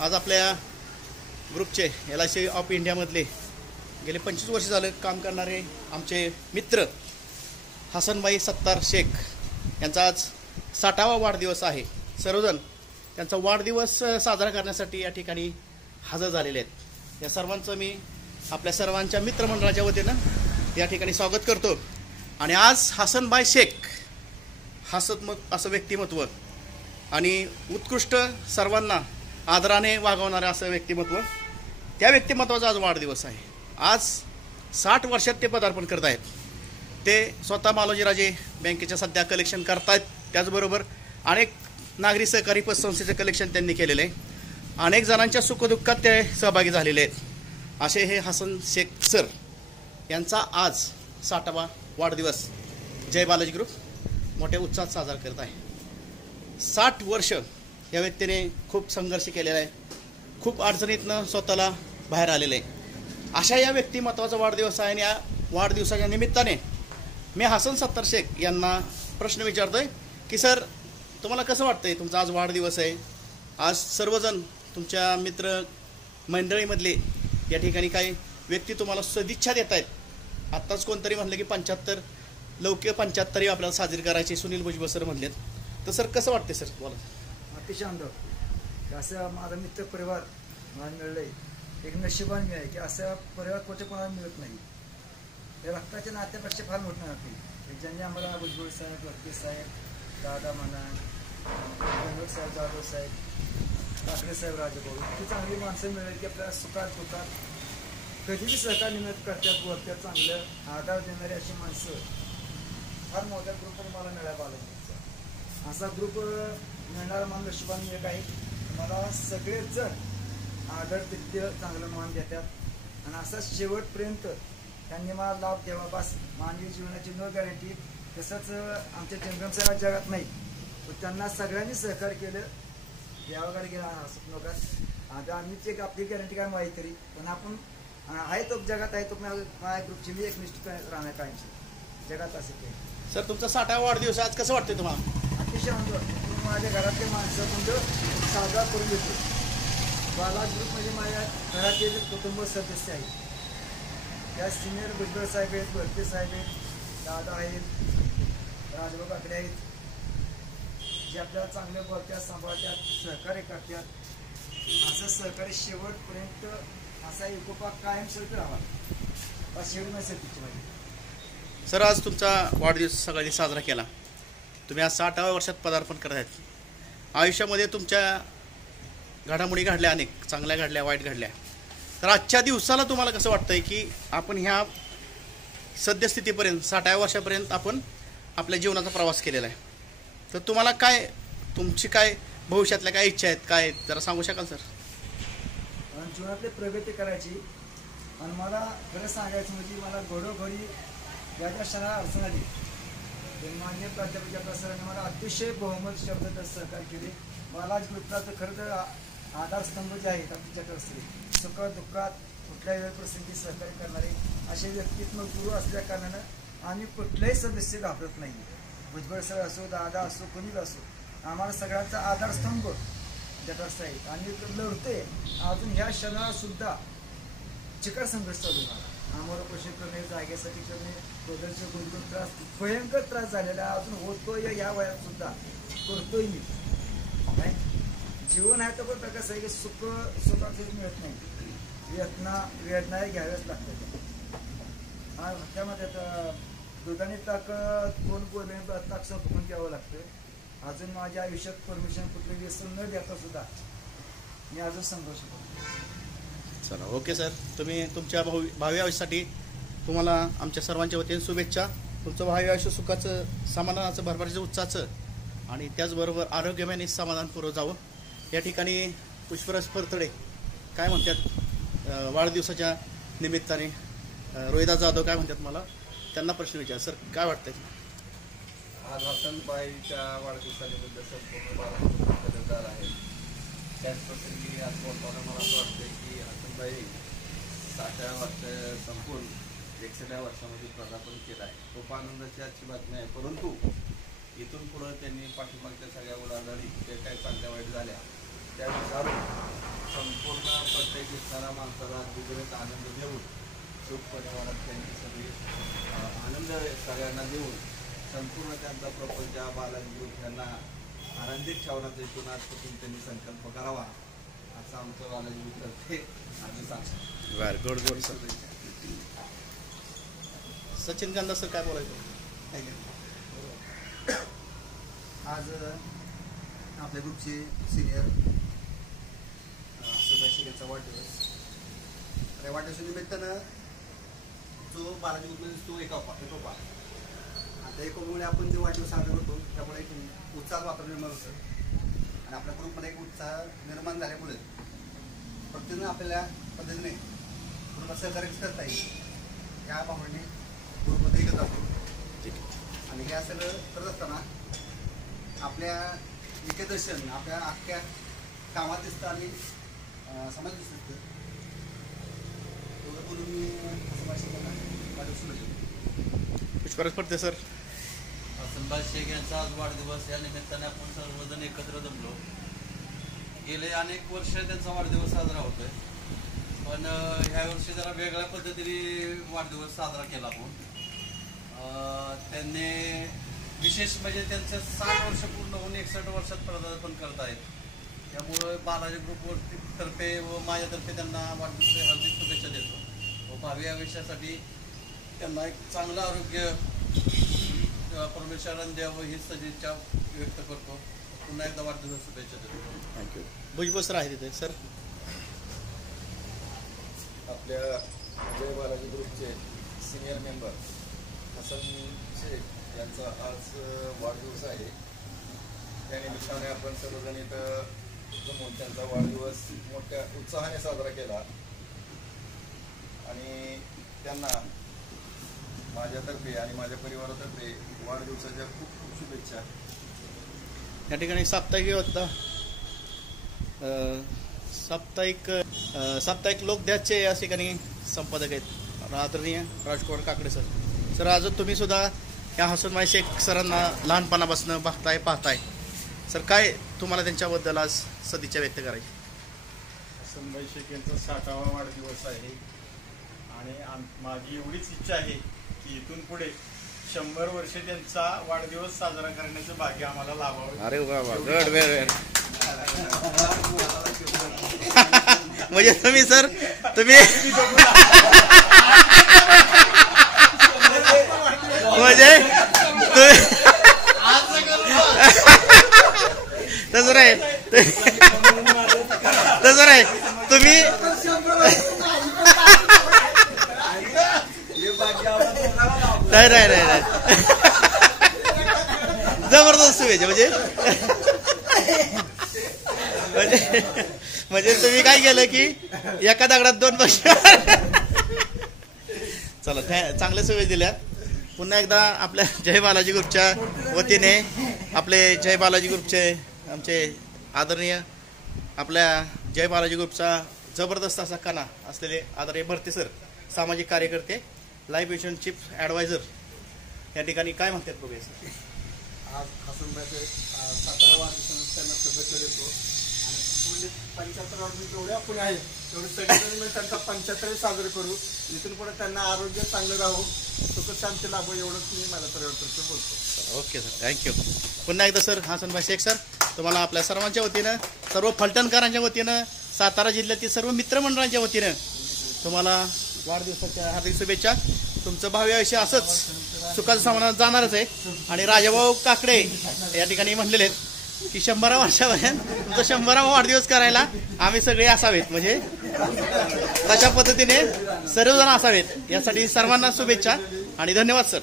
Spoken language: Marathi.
आज आपल्या ग्रुपचे LIC ऑफ इंडियामधले गेले 25 वर्ष झालं काम करणारे आमचे मित्र हसनभाई सत्तार शेख यांचा आज 60वा वाढदिवस आहे। सर्वजण त्यांचा वाढदिवस साजरा करण्यासाठी या ठिकाणी हजर झालेले आहेत। या सर्वांचं मी आपल्या सर्वांच्या मित्रमंडळाच्या वतीनं या ठिकाणी स्वागत करतो। आणि आज हसनभाई शेख हसतमत असं व्यक्तिमत्व आणि उत्कृष्ट सर्वांना आदराने वागवणारे असं व्यक्तिमत्व, त्या व्यक्तिमत्वाचा आज वाढदिवस आहे। आज 60 वर्षात ते पदार्पण करत आहेत। ते स्वतः मालोजीराजे बँकेच्या सध्या कलेक्शन करतात, त्याचबरोबर अनेक नागरी सहकारी पतसंस्थेचे कलेक्शन त्यांनी केलेले आहे। अनेक जणांच्या सुखदुःखात ते सहभागी झालेले आहेत। असे हे हसन शेख सर यांचा आज 60वा वाढदिवस जय बालाजी ग्रुप मोठ्या उत्साहात साजरा करत आहे। 60 वर्ष या व्यक्तीने खूप संघर्ष केलेला आहे, खूप अडचणीतनं स्वतःला बाहेर आलेले आहे। अशा या व्यक्तिमत्वाचा वाढदिवस आहे आणि या वाढदिवसाच्या निमित्ताने मी हसन सत्तार शेख यांना प्रश्न विचारतोय की सर, तुम्हाला कसं वाटतंय? तुमचा आज वाढदिवस आहे, आज सर्वजण तुमच्या मित्र मंडळीमधले या ठिकाणी काही व्यक्ती तुम्हाला सदिच्छा देत आहेत। आत्ताच कोणतरी म्हणलं की 75 लवकर 75 आपल्याला साजरी करायची, सुनील भुजबळ सर म्हणलेत। तर सर कसं वाटते सर बोला? अतिशय आनंद। असं माझा मित्र परिवार मला मिळलंय, एक नशिबान मी आहे की असं परिवार कुठे कोणाला मिळत नाही। हे रक्ताच्या नात्यापेक्षा फार मोठं नाते ज्यांनी आम्हाला भुजबळ साहेब, वरके साहेब, दादा म्हणा, गणवत साहेब, जाधव साहेब, ठाकरे साहेब, राजभाऊ, इतकी चांगली माणसं मिळेल की आपल्याला सुखात दुखात कधीही सहकार निमित्त करतात, वरत्यात चांगलं आधार देणारी अशी माणसं फार मोठ्या ग्रुपवर मला मिळायला आलं। असा ग्रुप मिळणारा मान नशिबान एक आहे। मला सगळेच जण आदर तिथ्य चांगलं मान देतात आणि असा शेवटपर्यंत त्यांनी मला लाभ द्यावा बस। मानवी जीवनाची न गॅरंटी, तसंच आमच्या जंगमसाहेब जगात नाही, पण त्यांना सगळ्यांनी सहकार्य केलं। देवाकडे गेला असं नकाच आता आम्हीच एक आपली गॅरंटी काय माहीत तरी, पण आपण आहे तो जगात आहे तो माझ्या ग्रुपची मी एक निष्ठ राहणार कायमची जगात असे केलं। सर, तुमचा 60वा वाढदिवस आज कसं वाटतंय तुम्हाला? अतिशय आनंद वाटतो। माझ्या घरातले माणसं तुमचं साजरा करून देतो। बालाजी ग्रुप म्हणजे माझ्या घरातले जे कुटुंब सदस्य आहेत, त्या सिनियर भुजबळ साहेब आहेत, वरके साहेब आहेत, दादा आहेत, राजभाऊ काकडे आहेत, जे आपल्याला चांगल्या बोलत्यात, सांभाळतात, सहकार्य करतात। असं सहकार्य शेवटपर्यंत असा एकोपा कायमस्वरूपी राहावा अशी एवढी माझी तिची माहिती। सर, आज तुमचा वाढदिवस सगळ्यांनी साजरा केला, तुम्ही आज 60व्या वर्षात पदार्पण करत आहेत। आयुष्यामध्ये तुमच्या घडामोडी घडल्या, अनेक चांगल्या घडल्या, वाईट घडल्या। तर आजच्या दिवसाला तुम्हाला कसं वाटतंय की आपण ह्या सद्यस्थितीपर्यंत 60व्या वर्षापर्यंत आपण आपल्या जीवनाचा प्रवास केलेला आहे। तर तुम्हाला काय, तुमची काय भविष्यातल्या काय इच्छा आहेत, काय जरा सांगू शकाल सर? जीवनातली प्रगती करायची आणि मला खरं सांगायचं म्हणजे मला घडोघडी ज्या ज्या क्षणाला अडचण आली ते मान्य प्राध्यापक सरांनी मला अतिशय बहुमत शब्द सहकार्य केले। बालाजी ग्रुपला तर खरं तर आधारस्तंभ जे आहेत आमच्याकडे असते, सुखात दुःखात कुठल्याही वेळ प्रसंगी सहकार्य करणारे असे व्यक्तित्व गुरु असल्या कारणानं आम्ही कुठल्याही सदस्य घाबरत नाही। भुजबळ सर असो, दादा असो, कोणीच असो, आम्हाला सगळ्यांचा आधारस्तंभ जटास्त आहेत आणि लढतोय। अजून ह्या क्षणाला सुद्धा चिकट संघर्ष चालू आहे। आम्हाला पोषण करणे, जागेसाठी करणे, बदलचे गुंतवणूक त्रास, भयंकर त्रास झालेला अजून होतोय। या वयात सुद्धा करतोय मी। काय जीवन आहे तर पण कसं आहे की सुखाचं मिळत नाही, वेदना घ्याव्याच लागतात। हा त्यामध्ये दुधाने ताकद कोण बोलणे ताक फुकून घ्यावं लागतं। अजून माझ्या आयुष्यात परमिशन कुठले व्यसन न देता सुद्धा मी अजून संघर्ष करतो। चला, ओके सर, तुम्ही तुमच्या भावी आयुष्यासाठी तुम्हाला आमच्या सर्वांच्या वतीने शुभेच्छा। तुमचं भावी आयुष्य सुखाचं, समाधानाचं, भरभराटीचं, उत्साहाचं आणि त्याचबरोबर आरोग्यमय समाधानपूर्वक जावं। या ठिकाणी पुष्पराज परतडे काय म्हणतात वाढदिवसाच्या निमित्ताने, रोहिदास जाधव काय म्हणतात, मला त्यांना प्रश्न विचार। सर, काय वाटतंय? आज हसनबाईच्या वाढदिवसानिमित्त संपूर्ण बालाजी आहे। त्याच प्रसंगी आज बोलताना मला असं वाटतं की हसनबाई 60व्या वर्ष संपून 61व्या वर्षामध्ये पदार्पण केलं आहे। खूप आनंदाची आजची बातमी आहे। परंतु इथून पुढं त्यांनी पाठीमागच्या सगळ्या उलाढाली जे काही चांगल्या वाईट झाल्या त्या विचारून संपूर्ण प्रत्येक दिसणाऱ्या माणसाला द्विगुणित आनंद देऊन सुख परिवारात त्यांची सगळी आनंद सगळ्यांना देऊन संपूर्ण त्यांचा प्रपंच बालाजी ग्रुप यांना आनंदित ठेवण्याचा हेतून आजपासून त्यांनी संकल्प करावा असं आमचं बालाजी ग्रुप करते आम्ही सांगतो. Good good sir. सचिन कांदा सर काय बोलायचं? आज आपल्या ग्रुपचे सिनियर यांचा वाढदिवस. त्या वाढदिवसा निमित्तानं जो बालाजी ग्रुपमध्ये तो एकोपा आता एकोमुळे आपण जे वाढदिवस साजरा करतो त्यामुळे एक उत्साह वापर निर्माण होतं आणि आपल्या ग्रुपमध्ये एक उत्साह निर्माण झाल्यामुळे प्रत्येकानं आपल्याला पद्धतीने ग्रुपला सहकार्य करता येईल या भावनेने ग्रुपमध्ये एकत्र असतो. आणि हे सगळं करत असताना आपल्या विकेदर्शन आपल्या अख्ख्या कामात दिसतं आणि समाज दिसतं. एवढं बोलून मी पुष्पराज पडते सर. हसनभाई शेख यांचा आज वाढदिवस या निमित्ताने आपण सर्वजण एकत्र जमलो. गेले अनेक वर्ष त्यांचा वाढदिवस साजरा होतोय, पण ह्या वर्षी जरा वेगळ्या पद्धतीने वाढदिवस साजरा केला आपण. त्यांनी विशेष म्हणजे त्यांचे 60 वर्ष पूर्ण होऊन 61 वर्षात पदार्पण करत आहेत. त्यामुळे बालाजी ग्रुप तर्फे व माझ्यातर्फे त्यांना वाढदिवसाच्या हार्दिक शुभेच्छा देतो व भावी आयुष्यासाठी त्यांना एक चांगलं आरोग्य परमेश्वरानं द्यावं ही सदिच्छा व्यक्त करतो. पुन्हा एकदा वाढदिवसाच्या शुभेच्छा देतो. थँक्यू. भुजबळ सर आहे तिथे सर. आपल्या जय बालाजी ग्रुपचे सिनियर मेंबर हसन शेख यांचा आज वाढदिवस आहे. त्या निमित्ताने आपण सर्वजण इथं जमून त्यांचा वाढदिवस मोठ्या उत्साहाने साजरा केला आणि त्यांना माझ्यातर्फे आणि माझ्या परिवारातर्फे वाढदिवसाच्या खूप खूप शुभेच्छा. या ठिकाणी साप्ताहिक होता साप्ताहिक लोकध्याचे या ठिकाणी संपादक आहेत आदरणीय राजकुमार काकडे सर. सर आज तुम्ही सुद्धा या हसनभाई शेख सरांना लहानपणापासून पाहताय सर, काय तुम्हाला त्यांच्याबद्दल आज सदिच्छा व्यक्त करायची? हसनभाई शेख यांचा 60वा वाढदिवस आहे आणि माझी एवढीच इच्छा आहे की इथून पुढे 100 वर्षे त्यांचा वाढदिवस साजरा करण्याचं भाग्य आम्हाला लाभावं. अरे वा वा, गुड वेळ. म्हणजे तुम्ही सर तुम्ही म्हणजे तसं नाही तुम्ही नाही जबरदस्त शुभेच्छा. म्हणजे तुम्ही काय केलं की एका दगडात 2 पक्षी. चला चांगल्या शुभेच्छा दिल्या. पुन्हा एकदा आपल्या जय बालाजी ग्रुपच्या वतीने आपले जय बालाजी ग्रुपचे आमचे आदरणीय आपल्या जय बालाजी ग्रुपचा जबरदस्त असा कणा असलेले आदरणीय भरते सर, सामाजिक कार्यकर्ते, लाईफ मिशन चीफ ॲडवायझर, या ठिकाणी काय म्हणतात बघूया सर. आज हसनभाईचे 60व्या वाढदिवसानं त्यांना शुभेच्छा देतो आणि म्हणजे 75 वाढदिवस जेवढे आपण आहे तेवढे सगळेजण मिळून त्यांचा 75 साजरे करू. इथून पुढे त्यांना आरोग्य चांगलं राहू, सुख शांती लाभो एवढंच मी माझ्या परिवारातर्फे बोलतो. Okay sir, thank you. पुन्हा एकदा सर हसनभाई शेख सर, तुम्हाला आपल्या सर्वांच्या वतीनं, सर्व फलटणकरांच्या वतीनं, सातारा जिल्ह्यातील सर्व मित्रमंडळांच्या वतीनं तुम्हाला वाढदिवसाच्या हार्दिक शुभेच्छा. तुमचं भावी आयुष्य असंच सुखाचं समाधानात जाणारच आहे. आणि राजाभाऊ काकडे या ठिकाणी म्हणलेले आहेत की 100 वर्षापर्यंत तुमचा 100वा वाढदिवस करायला आम्ही सगळे असावेत, म्हणजे तशा पद्धतीने सर्वजण असावेत. यासाठी सर्वांना शुभेच्छा आणि धन्यवाद सर.